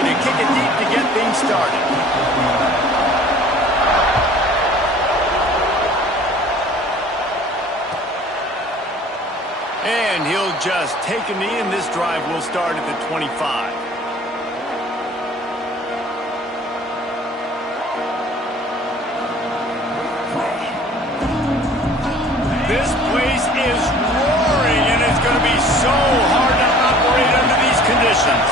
looking to kick it deep to get things started. And he'll just take a knee, and this drive will start at the 25. This place is roaring, and it's going to be so hard to operate under these conditions.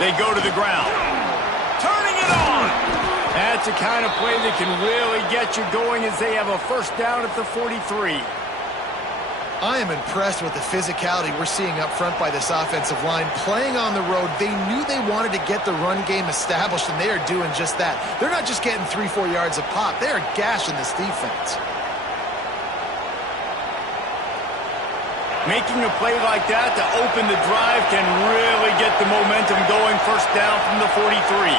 They go to the ground. Turning it on. That's the kind of play that can really get you going as they have a first down at the 43. I am impressed with the physicality we're seeing up front by this offensive line. Playing on the road, they knew they wanted to get the run game established, and they are doing just that. They're not just getting 3-4 yards a pop. They are gashing this defense. Making a play like that to open the drive can really get the momentum going. First down from the 43.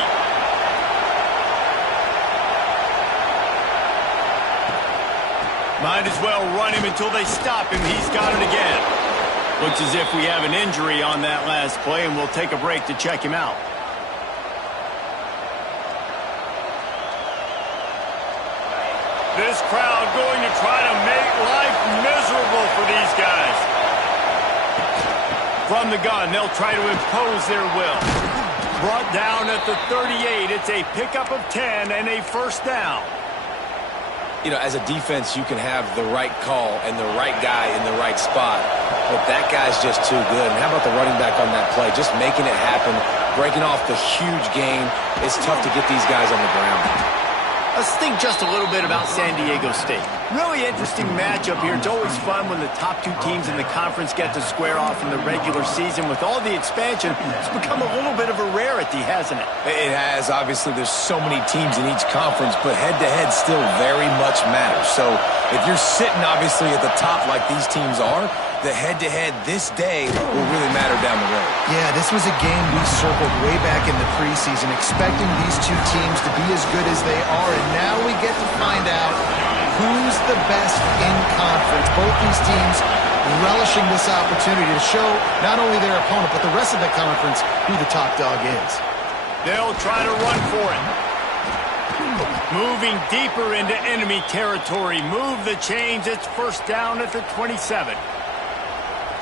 Might as well run him until they stop him. He's got it again. Looks as if we have an injury on that last play, and we'll take a break to check him out. This crowd going to try to make life miserable for these guys. From the gun, they'll try to impose their will. Brought down at the 38. It's a pickup of 10 and a first down. You know, as a defense, you can have the right call and the right guy in the right spot, but that guy's just too good. And how about the running back on that play? Just making it happen, breaking off the huge gain. It's tough to get these guys on the ground. Let's think just a little bit about San Diego State. Really interesting matchup here. It's always fun when the top two teams in the conference get to square off in the regular season. With all the expansion, it's become a little bit of a rarity, hasn't it? It has. Obviously, there's so many teams in each conference, but head-to-head still very much matters. So if you're sitting, obviously, at the top like these teams are, the head-to-head this day will really matter down the road. Yeah, this was a game we circled way back in the preseason, expecting these two teams to be as good as they are, and now we get to find out who's the best in conference. Both these teams relishing this opportunity to show not only their opponent, but the rest of the conference who the top dog is. They'll try to run for it. Moving deeper into enemy territory. Move the chains. It's first down at the 27.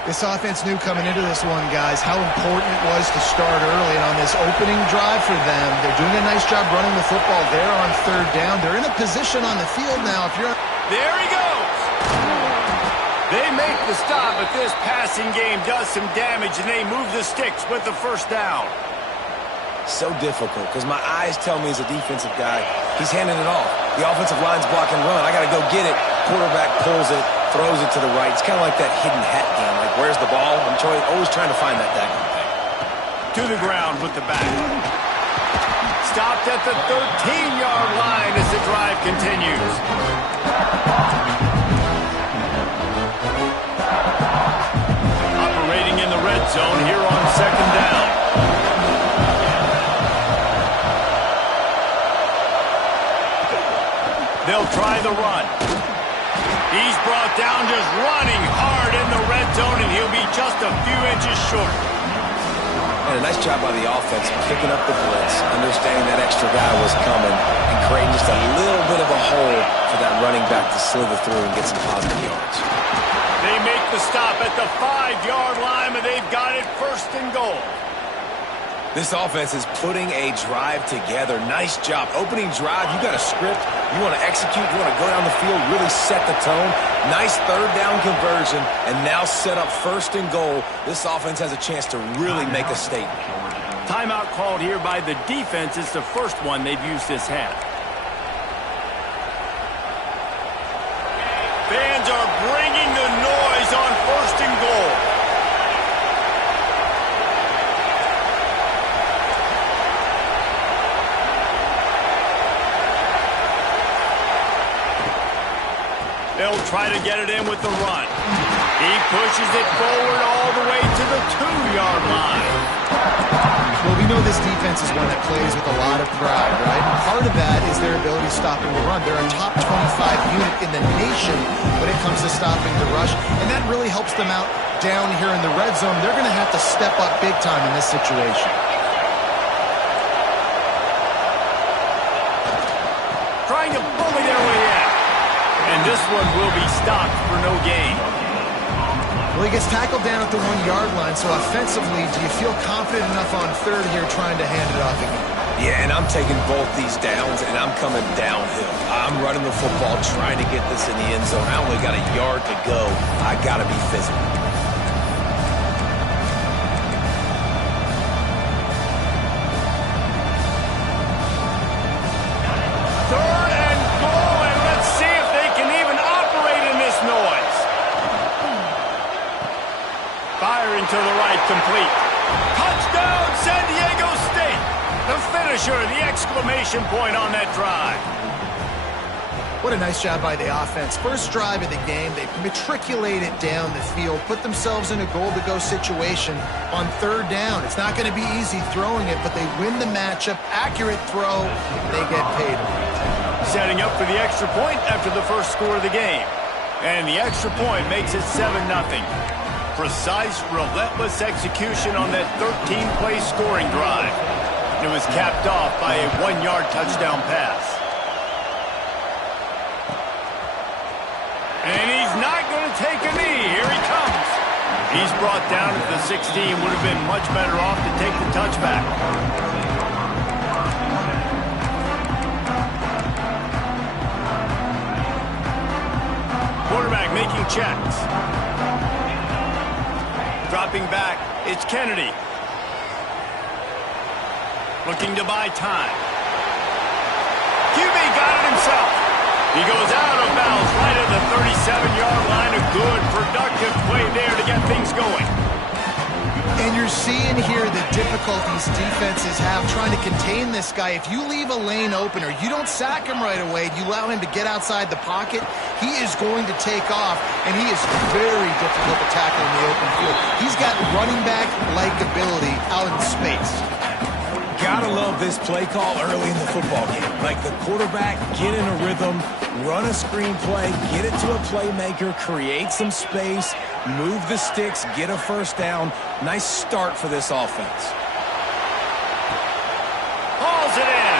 This offense knew coming into this one, guys, how important it was to start early. And on this opening drive for them, they're doing a nice job running the football there on third down. They're in a position on the field now. If you're... There he goes! They make the stop, but this passing game does some damage, and they move the sticks with the first down. So difficult, because my eyes tell me as a defensive guy, he's handing it off. The offensive line's blocking run. I got to go get it. Quarterback pulls it, throws it to the right. It's kind of like that hidden hat game. Like, where's the ball? I'm always trying to find that daggone thing. To the ground with the back. Stopped at the 13-yard line as the drive continues. Operating in the red zone here on second down. They'll try the run. He's brought down just running hard in the red zone, and he'll be just a few inches short. And a nice job by the offense picking up the blitz, understanding that extra guy was coming, and creating just a little bit of a hole for that running back to slither through and get some positive yards. They make the stop at the 5-yard line, and they've got it first and goal. This offense is putting a drive together. Nice job. Opening drive, you got a script. You want to execute. You want to go down the field, really set the tone. Nice third down conversion, and now set up first and goal. This offense has a chance to really make a statement. Timeout called here by the defense. It's the first one they've used this half. Fans are bringing the noise on first and goal. They'll try to get it in with the run. He pushes it forward all the way to the 2-yard line. Well, we know this defense is one that plays with a lot of pride, right? And part of that is their ability stopping the run. They're a top 25 unit in the nation when it comes to stopping the rush, and that really helps them out down here in the red zone. They're going to have to step up big time in this situation. Trying to bully their way in. And this one will be stopped for no gain. Well, he gets tackled down at the 1-yard line, so offensively, do you feel confident enough on third here trying to hand it off again? Yeah, and I'm taking both these downs, and I'm coming downhill. I'm running the football, trying to get this in the end zone. I only got a yard to go. I got to be physical. Third and goal, and let's see if they can even operate in this noise. Firing to the right, complete. Touchdown, San Diego State. The finisher, the exclamation point on that drive. What a nice job by the offense. First drive of the game, they matriculate it down the field, put themselves in a goal-to-go situation on third down. It's not going to be easy throwing it, but they win the matchup. Accurate throw, they get paid. Setting up for the extra point after the first score of the game. And the extra point makes it 7-0. Precise, relentless execution on that 13-play scoring drive. It was capped off by a 1-yard touchdown pass. And he's not going to take a knee. Here he comes. He's brought down at the 16. Would have been much better off to take the touchback. Quarterback making checks. Dropping back, it's Kennedy. Looking to buy time. QB got it himself. He goes out of bounds right at the 37-yard line. A good, productive play there to get things going. And you're seeing here the difficulties defenses have trying to contain this guy. If you leave a lane open or you don't sack him right away, you allow him to get outside the pocket, he is going to take off, and he is very difficult to tackle in the open field. He's got running back-like ability out in space. Gotta love this play call early in the football game. Like the quarterback, get in a rhythm, run a screen play, get it to a playmaker, create some space, move the sticks, get a first down. Nice start for this offense. Hauls it in.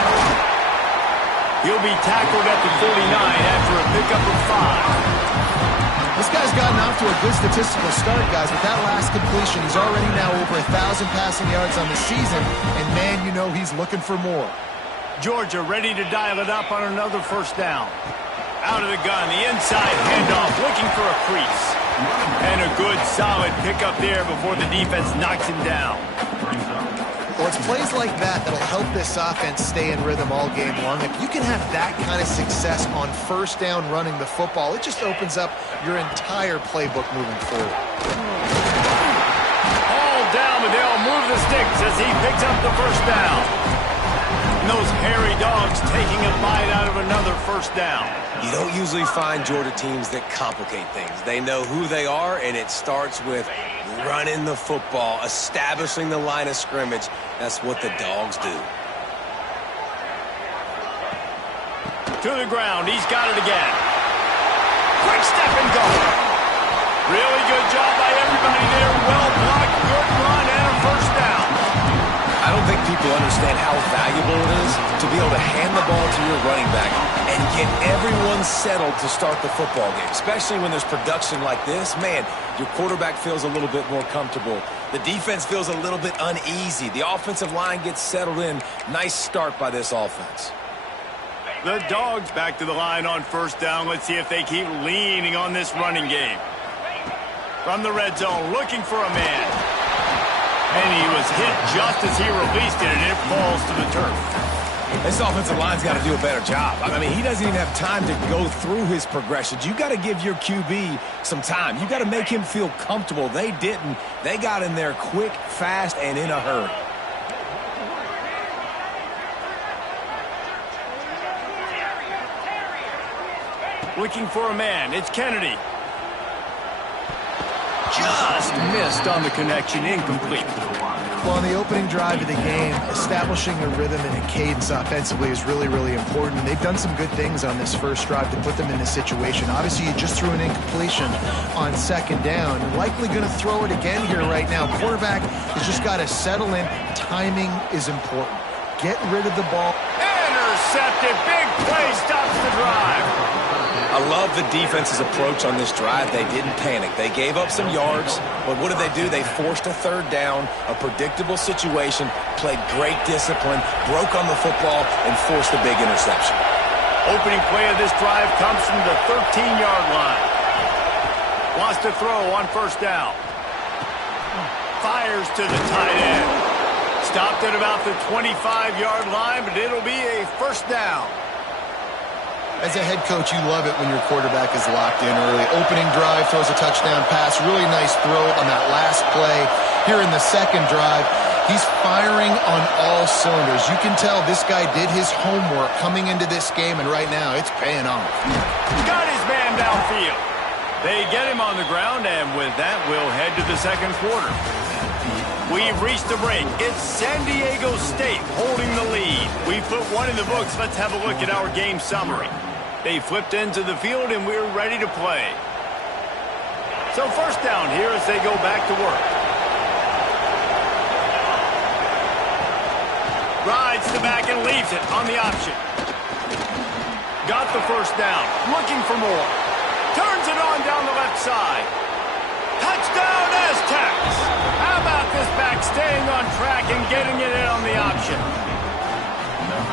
He'll be tackled at the 49 after a pickup of 5. This guy's gotten off to a good statistical start, guys. With that last completion, he's already now over 1,000 passing yards on the season, and man, you know he's looking for more. Georgia ready to dial it up on another first down. Out of the gun, the inside handoff, looking for a crease. And a good, solid pickup there before the defense knocks him down. Well, it's plays like that that'll help this offense stay in rhythm all game long. If you can have that kind of success on first down running the football, it just opens up your entire playbook moving forward. All down, but they'll move the sticks as he picks up the first down. And those hairy dogs taking a bite out of another first down. You don't usually find Georgia teams that complicate things. They know who they are, and it starts with running the football, establishing the line of scrimmage. That's what the dogs do. To the ground, he's got it again. Quick step and go. Really good job by everybody there. Well blocked, good run, and a first down. I don't think people understand how valuable it is to be able to hand the ball to your running back and get everyone settled to start the football game, especially when there's production like this. Man, your quarterback feels a little bit more comfortable. The defense feels a little bit uneasy. The offensive line gets settled in. Nice start by this offense. The Dogs back to the line on first down. Let's see if they keep leaning on this running game. From the red zone, looking for a man. And he was hit just as he released it, and it falls to the turf. This offensive line's got to do a better job. I mean, he doesn't even have time to go through his progressions. You got to give your QB some time. You got to make him feel comfortable. They didn't. They got in there quick, fast, and in a hurry. Looking for a man. It's Kennedy. Just missed on the connection. Incomplete. Well, on the opening drive of the game, establishing a rhythm and a cadence offensively is really, really important. They've done some good things on this first drive to put them in this situation. Obviously, you just threw an incompletion on second down. You're likely going to throw it again here right now. Quarterback has just got to settle in. Timing is important. Get rid of the ball. Intercepted. Big play stops the drive. I love the defense's approach on this drive. They didn't panic. They gave up some yards, but what did they do? They forced a third down, a predictable situation, played great discipline, broke on the football, and forced a big interception. Opening play of this drive comes from the 13-yard line. Wants to throw on first down. Fires to the tight end. Stopped at about the 25-yard line, but it'll be a first down. As a head coach, you love it when your quarterback is locked in early. Opening drive, throws a touchdown pass. Really nice throw on that last play. Here in the second drive, he's firing on all cylinders. You can tell this guy did his homework coming into this game, and right now it's paying off. Got his man downfield. They get him on the ground, and with that, we'll head to the second quarter. We've reached the break. It's San Diego State holding the lead. We've put one in the books. Let's have a look at our game summary. They flipped into the field, and we're ready to play. So first down here as they go back to work. Rides the back and leaves it on the option. Got the first down. Looking for more. Turns it on down the left side. Touchdown, Aztecs! How about this back staying on track and getting it in on the option?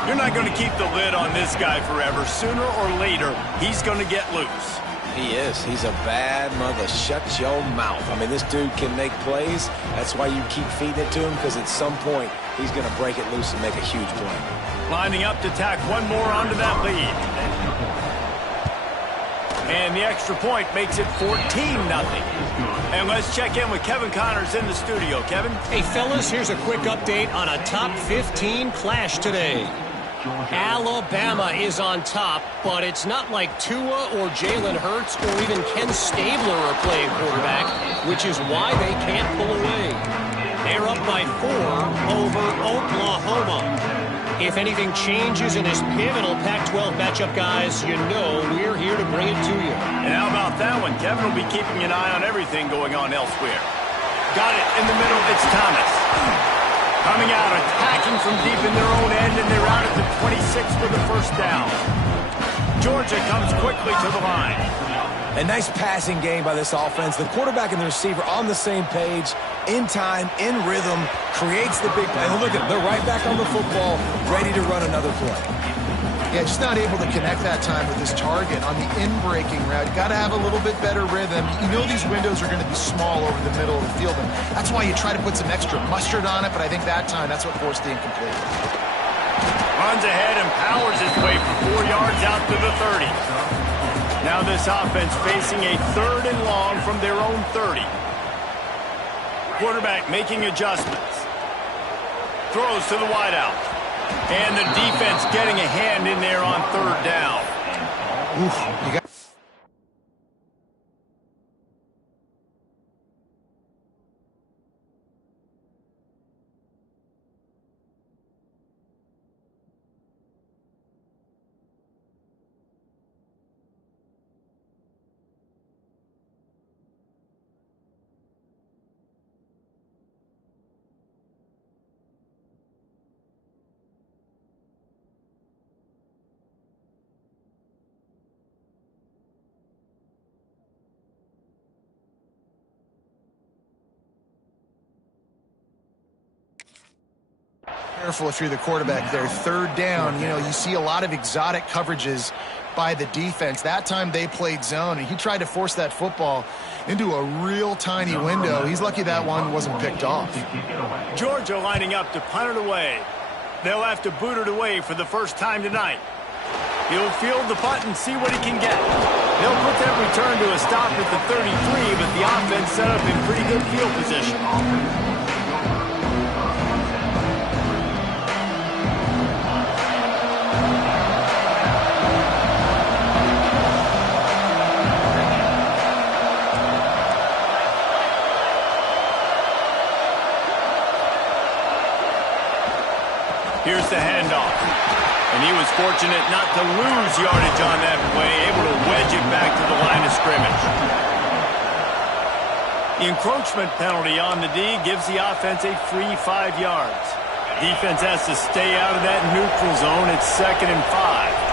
You're not going to keep the lid on this guy forever. Sooner or later, he's going to get loose. He is. He's a bad mother. Shut your mouth. I mean, this dude can make plays. That's why you keep feeding it to him, because at some point, he's going to break it loose and make a huge play. Lining up to tack one more onto that lead. And the extra point makes it 14-0. And let's check in with Kevin Connors in the studio. Kevin? Hey, fellas, here's a quick update on a top 15 clash today. Alabama is on top, but it's not like Tua or Jalen Hurts or even Ken Stabler are playing quarterback, which is why they can't pull away. They're up by 4 over Oklahoma. If anything changes in this pivotal Pac-12 matchup, guys, you know we're here to bring it to you. And how about that one? Kevin will be keeping an eye on everything going on elsewhere. Got it in the middle. It's Thomas. Coming out, attacking from deep in their own end, and they're out at the 26 for the first down. Georgia comes quickly to the line. A nice passing game by this offense. The quarterback and the receiver on the same page, in time, in rhythm, creates the big play. And look at them, they're right back on the football, ready to run another play. Yeah, just not able to connect that time with his target on the in-breaking route. Got to have a little bit better rhythm. You know these windows are going to be small over the middle of the field, and that's why you try to put some extra mustard on it, but I think that time that's what forced the incomplete. Runs ahead and powers his way for 4 yards out to the 30. Now this offense facing a third and long from their own 30. Quarterback making adjustments. Throws to the wideout. And the defense getting a hand in there on third down. Oof, you got careful if you're the quarterback there. Third down, you know, you see a lot of exotic coverages by the defense. That time they played zone, and he tried to force that football into a real tiny window. He's lucky that one wasn't picked off. Georgia lining up to punt it away. They'll have to boot it away for the first time tonight. He'll field the punt and see what he can get. They'll put that return to a stop at the 33, but the offense set up in pretty good field position. he was fortunate not to lose yardage on that play, able to wedge it back to the line of scrimmage. The encroachment penalty on the D gives the offense a free 5 yards. Defense has to stay out of that neutral zone. It's 2nd and 5.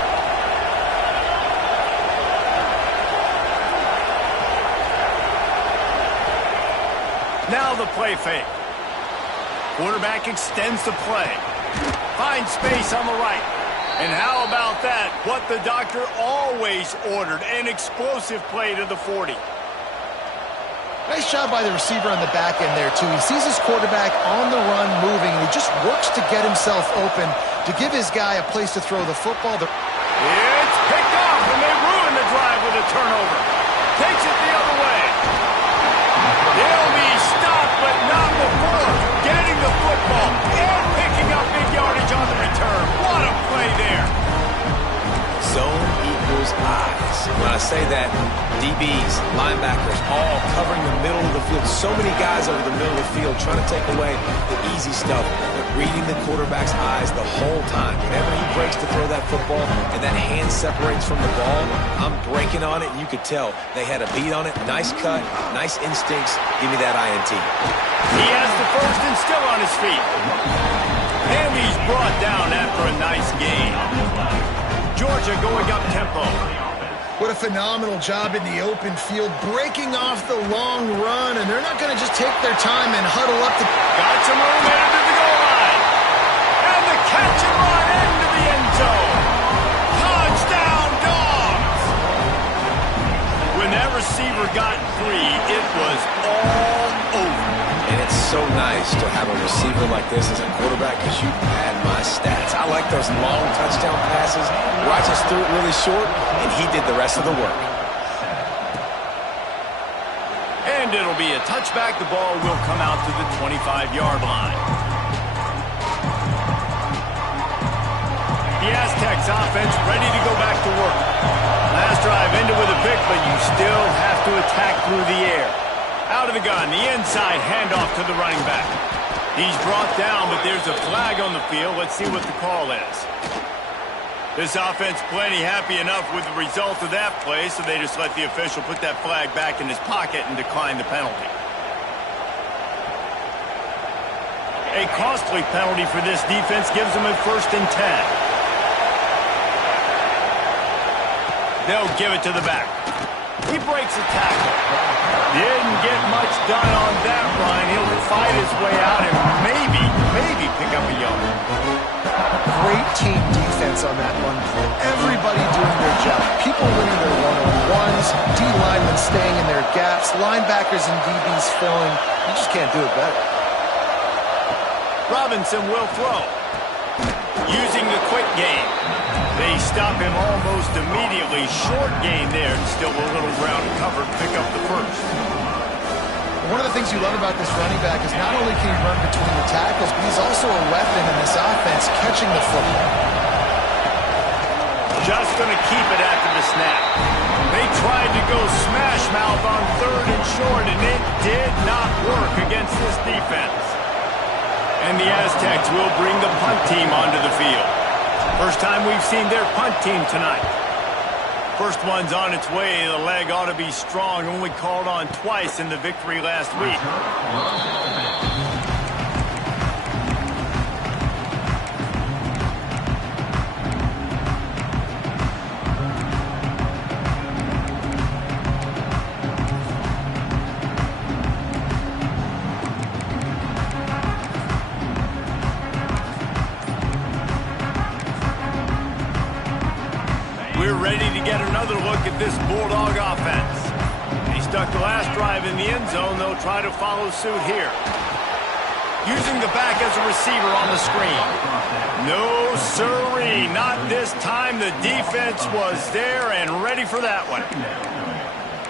Now the play fake. Quarterback extends the play. Finds space on the right. And how about that? What the doctor always ordered. An explosive play to the 40. Nice job by the receiver on the back end there, too. He sees his quarterback on the run moving, and he just works to get himself open to give his guy a place to throw the football. It's picked off, and they ruin the drive with a turnover. Takes it the other way. They'll be stopped, but not before getting the football and picking up big yardage on the return. What a play there. Zone equals eyes. When I say that, DBs, linebackers, all covering the middle of the field. So many guys over the middle of the field trying to take away the easy stuff, but reading the quarterback's eyes the whole time. Whenever he breaks to throw that football and that hand separates from the ball, I'm breaking on it, and you could tell they had a beat on it. Nice cut, nice instincts. Give me that INT. He has the first and still on his feet. And he's brought down after a nice gain. Georgia going up tempo. What a phenomenal job in the open field, breaking off the long run, and they're not going to just take their time and huddle up to... Got some room into the goal line. And the catch and run into the end zone. Touchdown, Dogs! When that receiver got free, it was all over. And it's so nice to have a receiver like this as a quarterback because you pad my stats. I like those long touchdown passes where I just threw it really short and he did the rest of the work. And it'll be a touchback. The ball will come out to the 25-yard line. The Aztecs offense ready to go back to work. Last drive ended with a pick, but you still have to attack through the air. Out of the gun, the inside handoff to the running back. He's brought down, but there's a flag on the field. Let's see what the call is. This offense plenty happy enough with the result of that play, so they just let the official put that flag back in his pocket and decline the penalty. A costly penalty for this defense gives them a 1st and 10. They'll give it to the back. He breaks a tackle. Didn't get much done on that run. He'll fight his way out and maybe pick up a yard. Great team defense on that run play. Everybody doing their job. People winning their one-on-ones, D-linemen staying in their gaps, linebackers and DBs filling. You just can't do it better. Robinson will throw. Using the quick game. They stop him almost immediately. Short gain there. Still a little ground covered. Pick up the first. One of the things you love about this running back is not only can he run between the tackles, but he's also a weapon in this offense catching the football. Just going to keep it after the snap. They tried to go smash mouth on 3rd and short, and it did not work against this defense. And the Aztecs will bring the punt team onto the field. First time we've seen their punt team tonight. First one's on its way. The leg ought to be strong. Only called on twice in the victory last week. We're ready to get another look at this Bulldog offense. He stuck the last drive in the end zone. They'll try to follow suit here. Using the back as a receiver on the screen. No siree, not this time. The defense was there and ready for that one.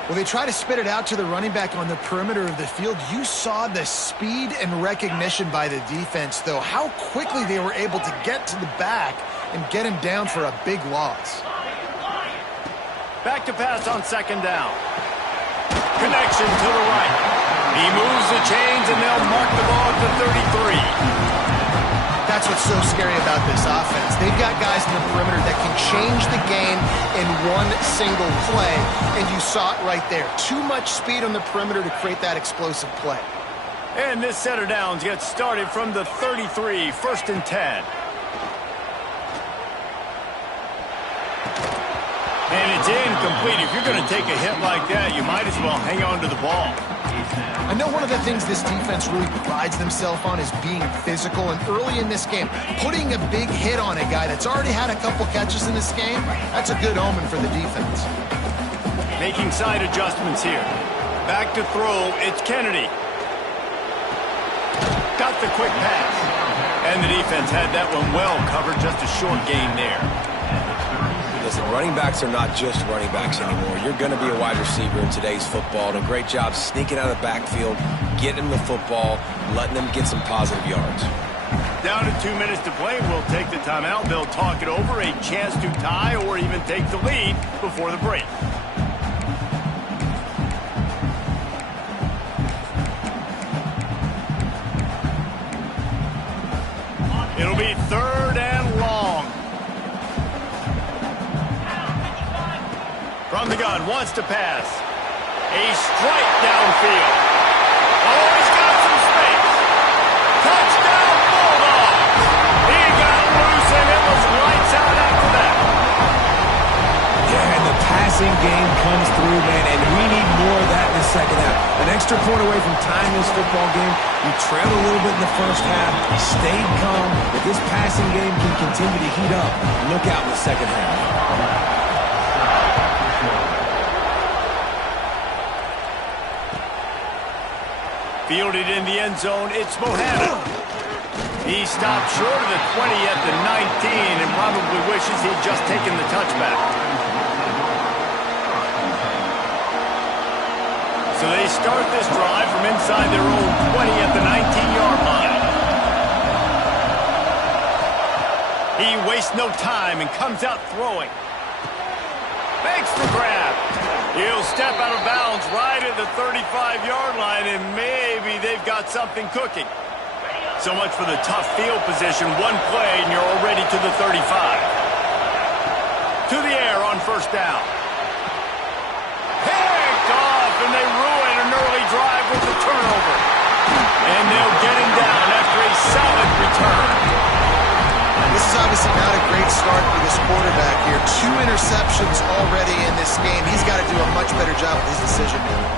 Well, they try to spit it out to the running back on the perimeter of the field. You saw the speed and recognition by the defense, though. How quickly they were able to get to the back and get him down for a big loss. Back to pass on 2nd down. Connection to the right. He moves the chains, and they'll mark the ball at the 33. That's that's what's so scary about this offense. They've got guys in the perimeter that can change the game in one single play, and you saw it right there. Too much speed on the perimeter to create that explosive play. And this set of downs gets started from the 33, 1st and 10. And it's incomplete. If you're going to take a hit like that, you might as well hang on to the ball. I know one of the things this defense really prides themselves on is being physical, and early in this game, putting a big hit on a guy that's already had a couple catches in this game, that's a good omen for the defense. Making side adjustments here. Back to throw, it's Kennedy. Got the quick pass. And the defense had that one well covered, just a short gain there. Listen, running backs are not just running backs anymore. You're going to be a wide receiver in today's football. And a great job sneaking out of the backfield, getting them the football, letting them get some positive yards. Down to 2 minutes to play. We'll take the timeout. They'll talk it over. A chance to tie or even take the lead before the break. It'll be 3rd and long. From the gun, wants to pass. A strike downfield. Oh, he's got some space. Touchdown, Bulldogs. He got loose, and it was lights out after that. Yeah, and the passing game comes through, man, and we need more of that in the second half. An extra point away from tying this football game. You trailed a little bit in the first half, stayed calm. If this passing game can continue to heat up, look out in the second half. Fielded in the end zone, it's Mohana. He stopped short of the 20 at the 19 and probably wishes he'd just taken the touchback. So they start this drive from inside their own 20 at the 19-yard line. He wastes no time and comes out throwing. Thanks for grab. He'll step out of bounds right at the 35-yard line, and maybe they've got something cooking. So much for the tough field position. One play, and you're already to the 35. To the air on 1st down. Picked off, and they ruin an early drive with the turnover. And they'll get him down after a solid return. This is obviously not a great start for this quarterback here. 2 interceptions already in this game. He's got to do a much better job with his decision-making.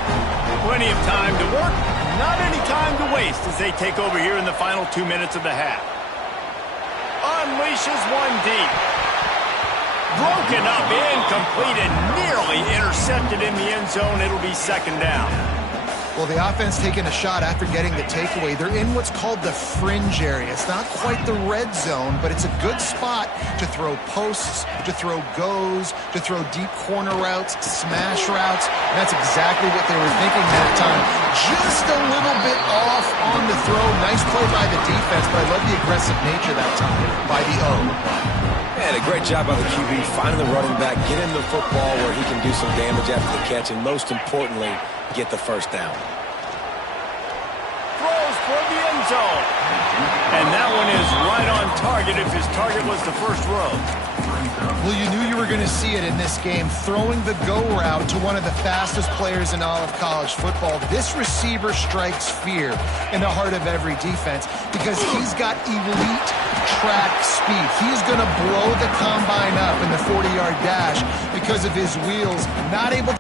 Plenty of time to work, not any time to waste as they take over here in the final 2 minutes of the half. Unleashes one deep. Broken up, incomplete, and nearly intercepted in the end zone. It'll be 2nd down. Well, the offense taking a shot after getting the takeaway. They're in what's called the fringe area. It's not quite the red zone, but it's a good spot to throw posts, to throw goes, to throw deep corner routes, smash routes. And that's exactly what they were thinking that time. Just a little bit off on the throw. Nice play by the defense, but I love the aggressive nature that time by the O. And a great job by the QB, finding the running back, get him the football where he can do some damage after the catch, and most importantly, get the 1st down. Throws for the end zone. And that one is right on target if his target was the first row. Well, you knew you were going to see it in this game, throwing the go route to one of the fastest players in all of college football. This receiver strikes fear in the heart of every defense because he's got elite track speed. He's going to blow the combine up in the 40-yard dash because of his wheels, not able to...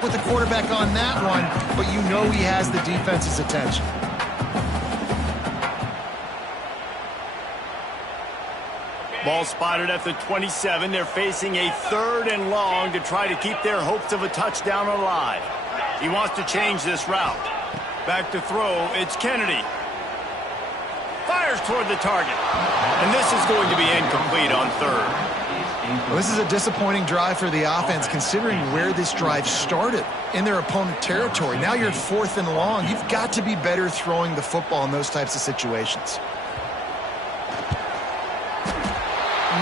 with the quarterback on that one, but you know he has the defense's attention. Ball spotted at the 27. They're facing a 3rd and long to try to keep their hopes of a touchdown alive. He wants to change this route. Back to throw, it's Kennedy. Fires toward the target. And this is going to be incomplete on 3rd. Well, this is a disappointing drive for the offense, considering where this drive started, in their opponent territory. Now you're at 4th and long. You've got to be better throwing the football in those types of situations.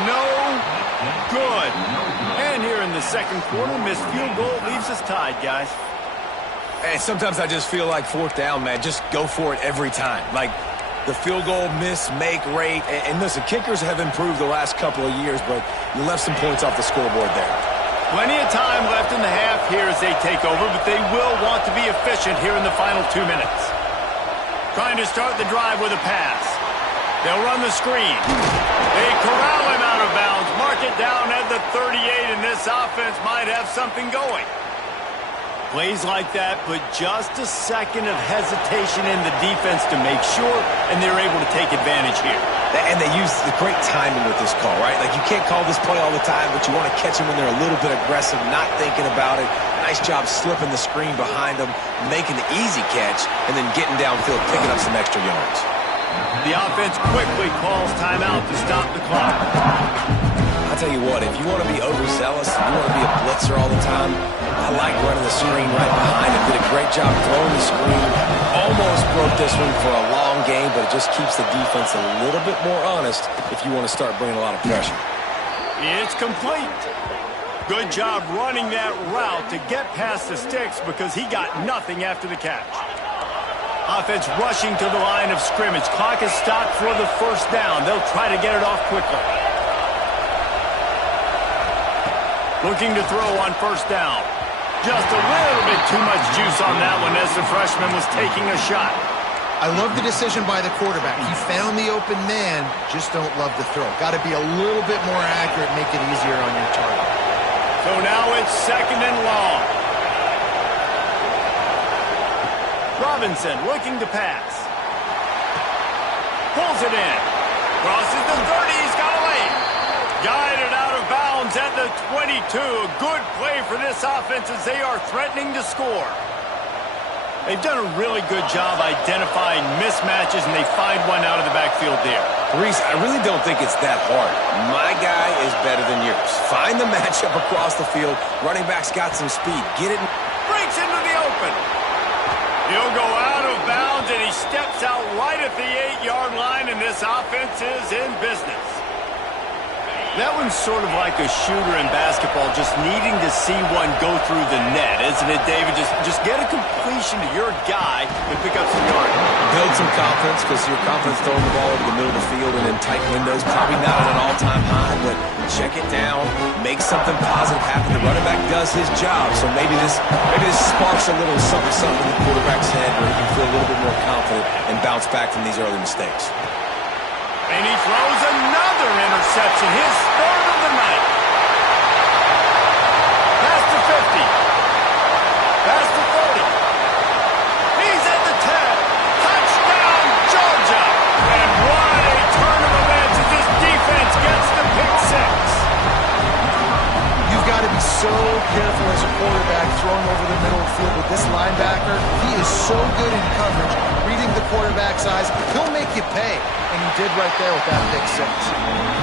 no good. And here in the second quarter, missed field goal leaves us tied, guys. And sometimes I just feel like fourth down, man, just go for it every time. Like the field goal miss, make rate. And listen, kickers have improved the last couple of years, but you left some points off the scoreboard there. Plenty of time left in the half here as they take over, but they will want to be efficient here in the final 2 minutes. Trying to start the drive with a pass. They'll run the screen. They corral him out of bounds. Mark it down at the 38, and this offense might have something going. Plays like that put just a second of hesitation in the defense to make sure, and they're able to take advantage here. And they use the great timing with this call, right? Like, you can't call this play all the time, but you want to catch them when they're a little bit aggressive, not thinking about it. Nice job slipping the screen behind them, making the easy catch, and then getting downfield, picking up some extra yards. The offense quickly calls timeout to stop the clock. I'll tell you what, if you want to be overzealous, if you want to be a blitzer all the time, I like running the screen right behind him. Did a great job throwing the screen. Almost broke this one for a long game, but it just keeps the defense a little bit more honest if you want to start bringing a lot of pressure. It's complete. Good job running that route to get past the sticks because he got nothing after the catch. Offense rushing to the line of scrimmage. Clock is stopped for the first down. They'll try to get it off quickly. Looking to throw on first down. Just a little bit too much juice on that one as the freshman was taking a shot. I love the decision by the quarterback. He found the open man, just don't love the throw. Got to be a little bit more accurate, make it easier on your target. So now it's second and long. Robinson looking to pass. Pulls it in. Crosses the 30. He's got a lane. Guided out of bounds at the 22. A good play for this offense as they are threatening to score. They've done a really good job identifying mismatches, and they find one out of the backfield there. Reese, I really don't think it's that hard. My guy is better than yours. Find the matchup across the field. Running back's got some speed. Get it. Breaks into the open. He'll go out of bounds, and he steps out right at the 8-yard line, and this offense is in business. That one's sort of like a shooter in basketball, just needing to see one go through the net, isn't it, David? Just get a completion to your guy and pick up some yards. Build some confidence, because your confidence throwing the ball over the middle of the field and in tight windows, probably not at an all-time high, but check it down, make something positive happen. The running back does his job, so maybe this sparks a little something in the quarterback's head where he can feel a little bit more confident and bounce back from these early mistakes. And he throws another interception, his third of the night. Past the 50. Past the 30. He's at the 10. Touchdown, Georgia. And what a turn of events as this defense gets the pick six. You've got to be so careful as a quarterback throwing over the middle of the field with this linebacker. He is so good in coverage, reading the quarterback's eyes. He'll make you pay. And he did right there with that pick six.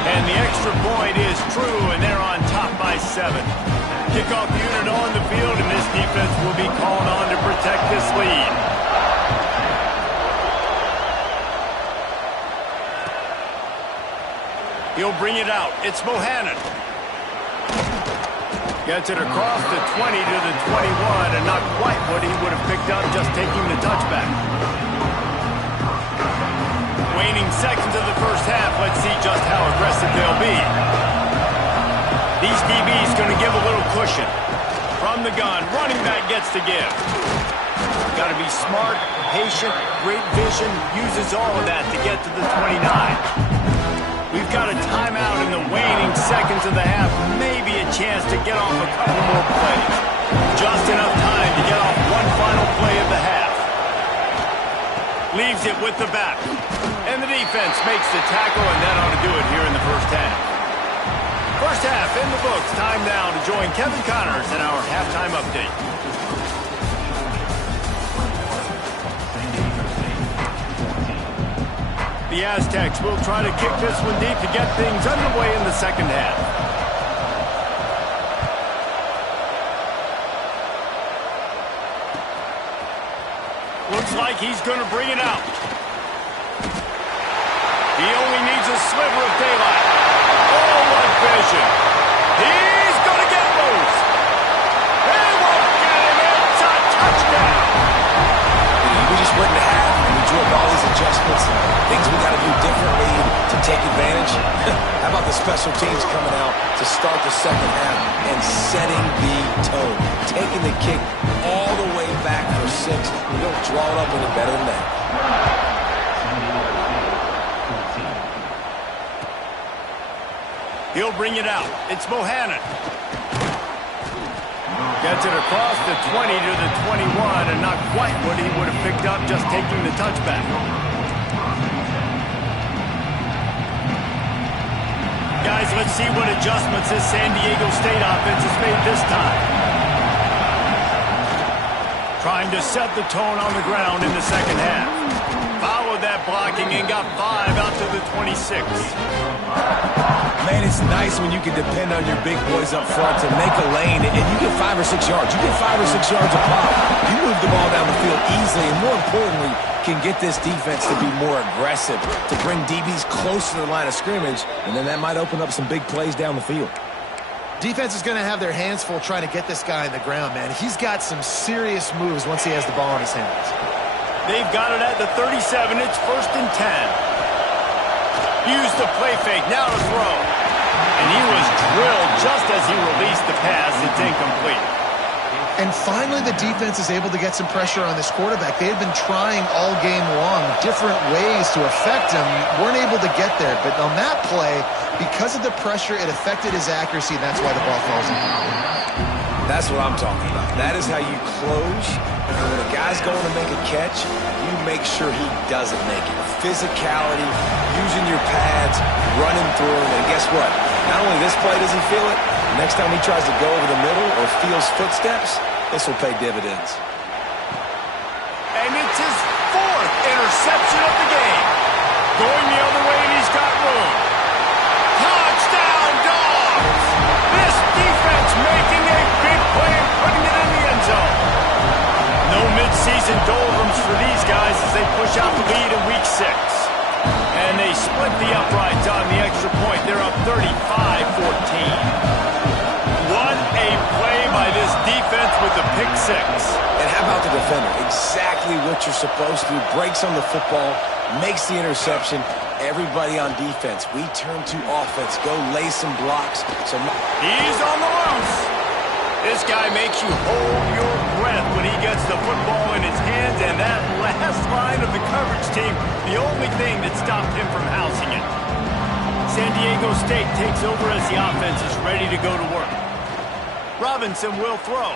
And the extra point is true, and they're on top by 7. Kickoff unit on the field, and this defense will be called on to protect this lead. He'll bring it out. It's Bohannon. Gets it across the 20 to the 21, and not quite what he would have picked up just taking the touchback. Waning seconds of the first half. Let's see just how aggressive they'll be. These DBs going to give a little cushion. From the gun, running back gets to give. Got to be smart, patient, great vision. Uses all of that to get to the 29. We've got a timeout in the waning seconds of the half. Maybe a chance to get off a couple more plays. Just enough time to get off one final play of the half. Leaves it with the back. And the defense makes the tackle, and that ought to do it here in the first half. First half in the books. Time now to join Kevin Connors in our halftime update. The Aztecs will try to kick this one deep to get things underway in the second half. Looks like he's going to bring it out. He only needs a sliver of daylight. Oh, what position. He's going to get loose. He won't get him. It's a touchdown. We just went into half and we drew up all these adjustments and things we got to do differently to take advantage. How about the special teams coming out to start the second half and setting the tone, taking the kick all the way back for 6. We don't draw it up any better than that. He'll bring it out. It's Bohannon. Gets it across the 20 to the 21, and not quite what he would have picked up just taking the touchback. Guys, let's see what adjustments this San Diego State offense has made this time. Trying to set the tone on the ground in the second half. Followed that blocking and got 5 out to the 26. Man, it's nice when you can depend on your big boys up front to make a lane, and you get 5 or 6 yards. You get 5 or 6 yards a pop. You move the ball down the field easily, and more importantly, can get this defense to be more aggressive, to bring DBs close to the line of scrimmage, and then that might open up some big plays down the field. Defense is going to have their hands full trying to get this guy on the ground, man. He's got some serious moves once he has the ball in his hands. They've got it at the 37. It's 1st and 10. Use the play fake. Now to throw. And he was drilled just as he released the pass. It's incomplete. And finally, the defense is able to get some pressure on this quarterback. They had been trying all game long different ways to affect him. Weren't able to get there. But on that play, because of the pressure, it affected his accuracy. And that's why the ball falls in. That's what I'm talking about. That is how you close. And when a guy's going to make a catch, you make sure he doesn't make it. Physicality, using your pads, running through him. And guess what? Not only this play does he feel it, next time he tries to go over the middle or feels footsteps, this will pay dividends. And it's his 4th interception of the game. Going the other way, and he's got room. Touchdown, Dogs! This defense making a big play and putting it in the end zone. No midseason doldrums for these guys as they push out the lead in Week 6. And they split the uprights on the extra point. They're up 35-14. What a play by this defense with the pick 6. And how about the defender? Exactly what you're supposed to. Breaks on the football, makes the interception. Everybody on defense, we turn to offense. Go lay some blocks. He's on the loose. This guy makes you hold your breath when he gets the football in his hands, and that last line of the coverage team, the only thing that stopped him from housing it. San Diego State takes over as the offense is ready to go to work. Robinson will throw.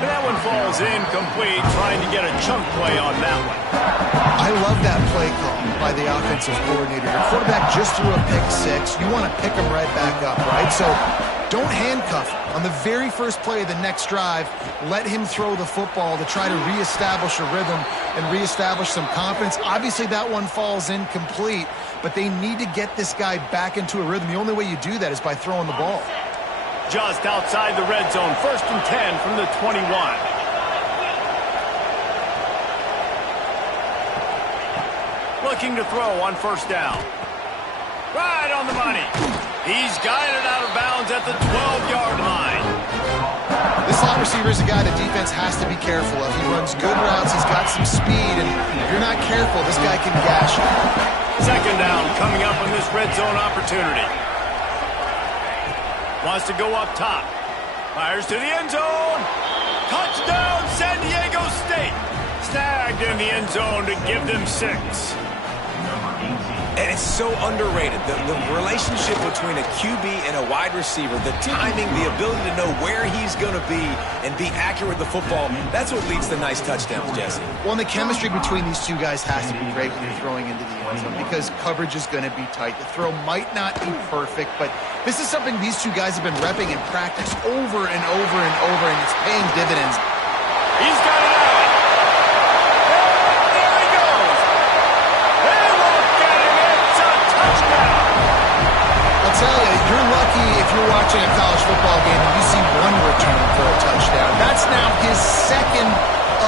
But that one falls incomplete, trying to get a chunk play on that one. I love that play call by the offensive coordinator. Your quarterback just threw a pick 6. You want to pick him right back up, right? So don't handcuff him. On the very first play of the next drive, let him throw the football to try to reestablish a rhythm and reestablish some confidence. Obviously, that one falls incomplete, but they need to get this guy back into a rhythm. The only way you do that is by throwing the ball. Just outside the red zone, 1st and 10 from the 21. Looking to throw on 1st down. Right on the money. He's guided out of bounds at the 12-yard line. This slot receiver is a guy the defense has to be careful of. He runs good routes. He's got some speed, and if you're not careful, this guy can gash you. 2nd down coming up on this red zone opportunity. Wants to go up top. Fires to the end zone. Touchdown, San Diego State. Snagged in the end zone to give them 6. And it's so underrated. The relationship between a QB and a wide receiver, the timing, the ability to know where he's going to be and be accurate with the football, that's what leads to nice touchdowns, Jesse. Well, and the chemistry between these two guys has to be great when you're throwing into the end zone because coverage is going to be tight. The throw might not be perfect, but this is something these two guys have been repping in practice over and over and over, and it's paying dividends. He's got it out. There he goes. They won't get him. It's a touchdown. I'll tell you, you're lucky if you're watching a college football game and you see one return for a touchdown. That's now his 2nd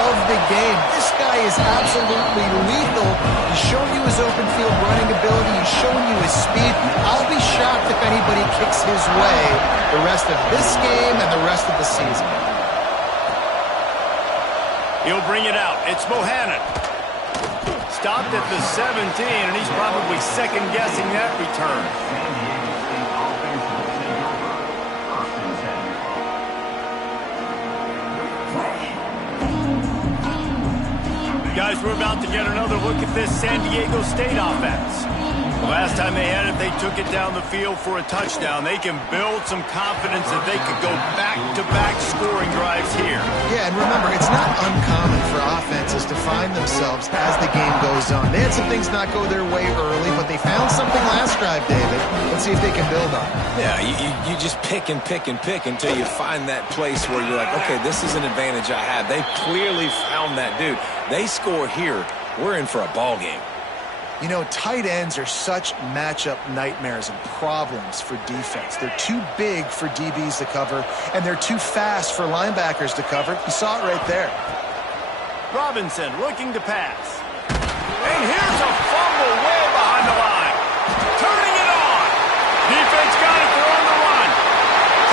of the game. This guy guy is absolutely lethal. He's showing you his open field running ability. He's showing you his speed. I'll be shocked if anybody kicks his way the rest of this game and the rest of the season. He'll bring it out. It's Bohannon. Stopped at the 17, and he's probably second-guessing that return. Guys, we're about to get another look at this San Diego State offense. The last time they had it, they took it down the field for a touchdown. They can build some confidence that they could go back-to-back scoring drives here. Yeah, and remember, it's not uncommon for offenses to find themselves as the game goes on. They had some things not go their way early, but they found something last drive, David. Let's see if they can build on it. Yeah, you just pick and pick and pick until you find that place where you're like, okay, this is an advantage I have. They clearly found that dude. They score here, we're in for a ball game. You know, tight ends are such matchup nightmares and problems for defense. They're too big for DBs to cover, and they're too fast for linebackers to cover. You saw it right there. Robinson looking to pass. And here's a fumble way behind the line. Turning it on. Defense got it. They're on the run.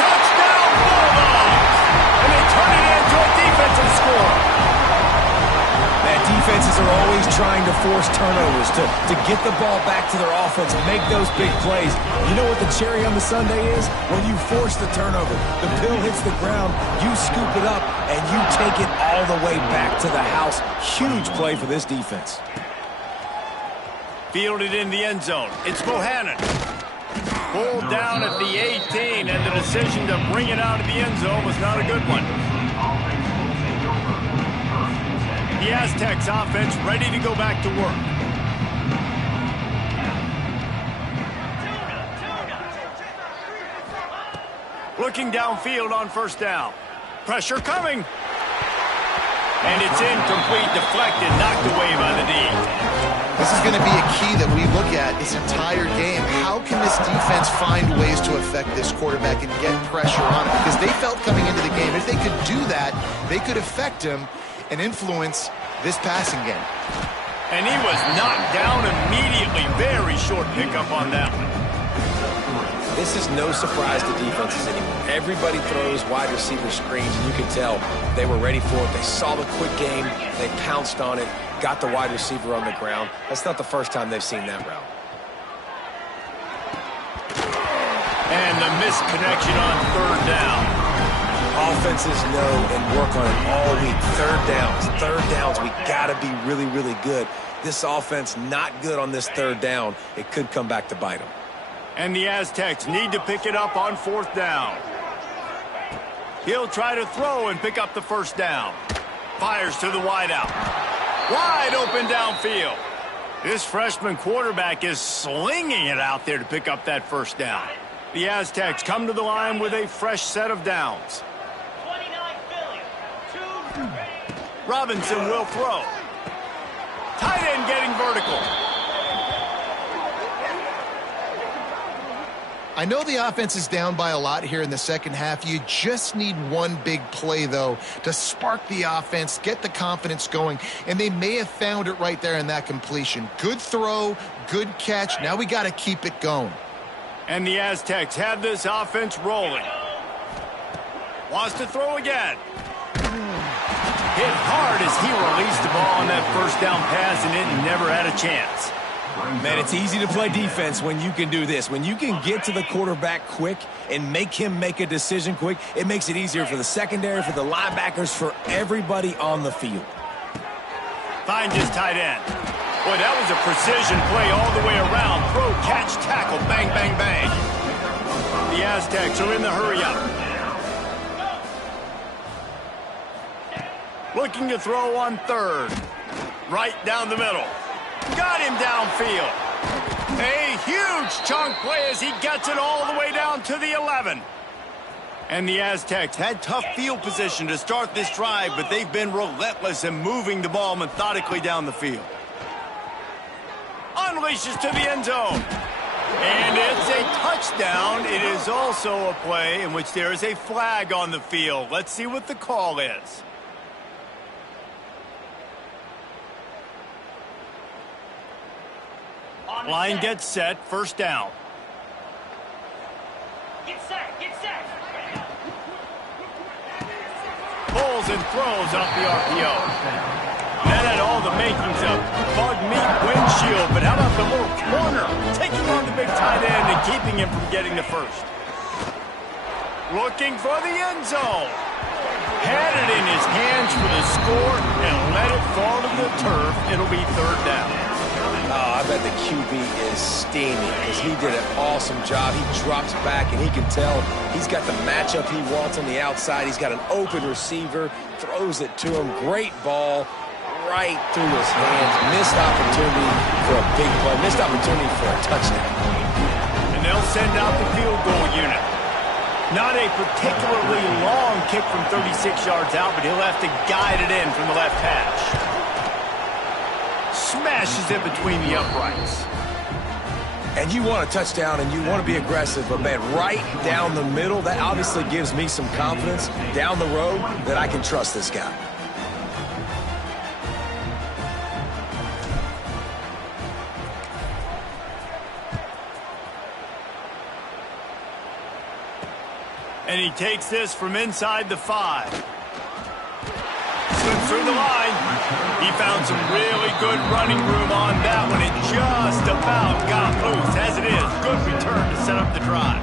Touchdown Bulldogs. And they turn it into a defensive score. Defenses are always trying to force turnovers to get the ball back to their offense and make those big plays. You know what the cherry on the sundae is? When you force the turnover, the pill hits the ground, you scoop it up, and you take it all the way back to the house. Huge play for this defense. Fielded in the end zone. It's Bohannon. Pulled down at the 18, and the decision to bring it out of the end zone was not a good one. The Aztecs offense ready to go back to work. Looking downfield on first down. Pressure coming. And it's incomplete, deflected, knocked away by the D. This is going to be a key that we look at this entire game. How can this defense find ways to affect this quarterback and get pressure on him? Because they felt coming into the game, if they could do that, they could affect him and influence this passing game. And he was knocked down immediately. Very short pickup on that one. This is no surprise to defenses anymore. Everybody throws wide receiver screens, and you can tell they were ready for it. They saw the quick game. They pounced on it, got the wide receiver on the ground. That's not the first time they've seen that route. And the missed connection on third down. Offenses know and work on it all week. Third downs, we got to be really, really good. This offense not good on this third down. It could come back to bite them. And the Aztecs need to pick it up on fourth down. He'll try to throw and pick up the first down. Fires to the wideout. Wide open downfield. This freshman quarterback is slinging it out there to pick up that first down. The Aztecs come to the line with a fresh set of downs. Robinson will throw. Tight end getting vertical. I know the offense is down by a lot here in the second half. You just need one big play, though, to spark the offense, get the confidence going, and they may have found it right there in that completion. Good throw, good catch. Now we got to keep it going. And the Aztecs have this offense rolling. Wants to throw again. Hit hard as he released the ball on that first down pass, and it never had a chance. Man, it's easy to play defense when you can do this. When you can get to the quarterback quick and make him make a decision quick, it makes it easier for the secondary, for the linebackers, for everybody on the field. Finds his tight end. Boy, that was a precision play all the way around. Throw, catch, tackle, bang, bang, bang. The Aztecs are in the hurry-up. Looking to throw on third. Right down the middle. Got him downfield. A huge chunk play as he gets it all the way down to the 11. And the Aztecs had tough field position to start this drive, but they've been relentless in moving the ball methodically down the field. Unleashes to the end zone. And it's a touchdown. It is also a play in which there is a flag on the field. Let's see what the call is. Line gets set, first down. Get set, get set. Pulls and throws off the RPO. That had all the makings of bug meat windshield, but how about the little corner? Taking on the big tight end and keeping him from getting the first. Looking for the end zone. Had it in his hands for the score and let it fall to the turf. It'll be third down. Oh, I bet the QB is steaming because he did an awesome job. He drops back, and he can tell he's got the matchup he wants on the outside. He's got an open receiver, throws it to him. Great ball right through his hands. Missed opportunity for a big play. Missed opportunity for a touchdown. And they'll send out the field goal unit. Not a particularly long kick from 36 yards out, but he'll have to guide it in from the left hash. Smashes it between the uprights. And you want a touchdown and you want to be aggressive, but man, right down the middle, that obviously gives me some confidence down the road that I can trust this guy. And he takes this from inside the 5. Slips through the line. He found some really good running room on that one. It just about got loose. As it is, good return to set up the drive.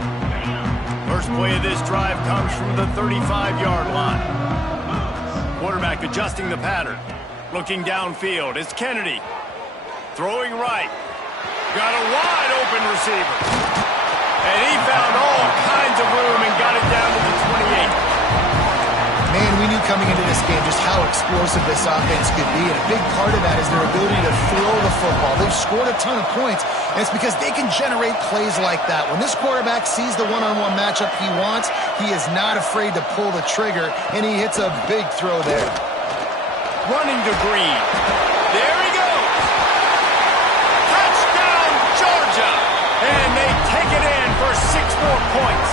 First play of this drive comes from the 35-yard line. Quarterback adjusting the pattern. Looking downfield. It's Kennedy. Throwing right. Got a wide open receiver. And he found all kinds of room and got it down to the 28. Man, we knew coming into this game just how explosive this offense could be, and a big part of that is their ability to throw the football. They've scored a ton of points, and it's because they can generate plays like that. When this quarterback sees the one-on-one matchup he wants, he is not afraid to pull the trigger, and he hits a big throw there. Running to Green. There he goes. Touchdown, Georgia. And they take it in for 6 more points.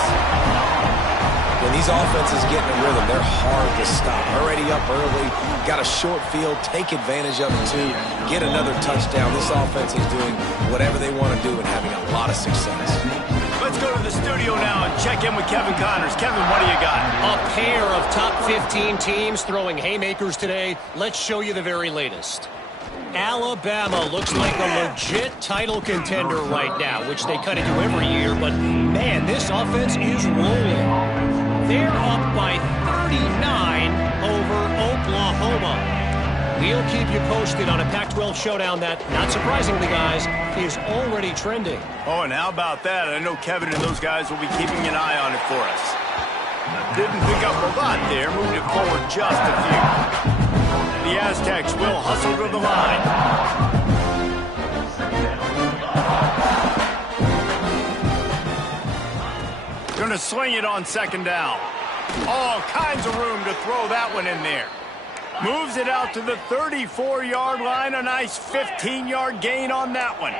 When these offenses get in a rhythm, they're hard to stop. Already up early, got a short field, take advantage of it too, get another touchdown. This offense is doing whatever they want to do and having a lot of success. Let's go to the studio now and check in with Kevin Connors. Kevin, what do you got? A pair of top 15 teams throwing haymakers today. Let's show you the very latest. Alabama looks like a legit title contender right now, which they kind of do every year, but man, this offense is rolling. They're up by 39 over Oklahoma. We'll keep you posted on a Pac-12 showdown that, not surprisingly, guys, is already trending. Oh, and how about that? I know Kevin and those guys will be keeping an eye on it for us. Didn't pick up a lot there, moved it forward just a few. The Aztecs will hustle to the line. Going to sling it on second down. All kinds of room to throw that one in there. Moves it out to the 34-yard line. A nice 15-yard gain on that one.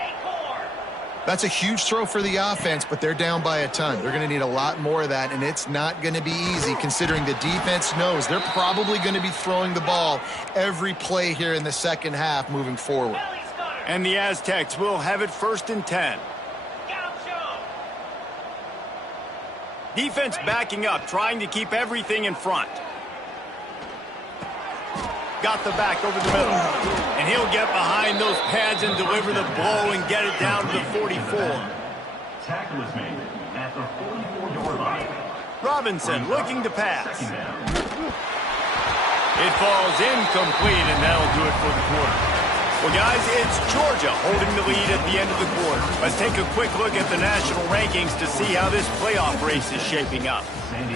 That's a huge throw for the offense, but they're down by a ton. They're going to need a lot more of that, and it's not going to be easy considering the defense knows they're probably going to be throwing the ball every play here in the second half moving forward. And the Aztecs will have it 1st and 10. Defense backing up, trying to keep everything in front. Got the back over the middle. And he'll get behind those pads and deliver the blow and get it down to the 44. Tackle is made at the 44-yard line. Robinson looking to pass. It falls incomplete, and that'll do it for the quarter. Well, guys, it's Georgia holding the lead at the end of the quarter. Let's take a quick look at the national rankings to see how this playoff race is shaping up.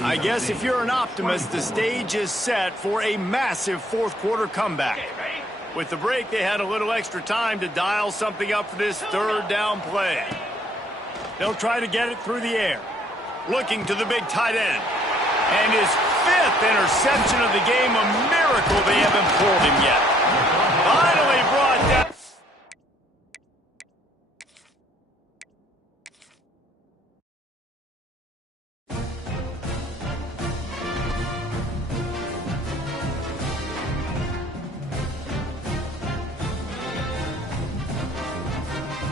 I guess if you're an optimist, the stage is set for a massive fourth-quarter comeback. With the break, they had a little extra time to dial something up for this third down play. They'll try to get it through the air. Looking to the big tight end. And his 5th interception of the game, a miracle they haven't pulled him yet. Final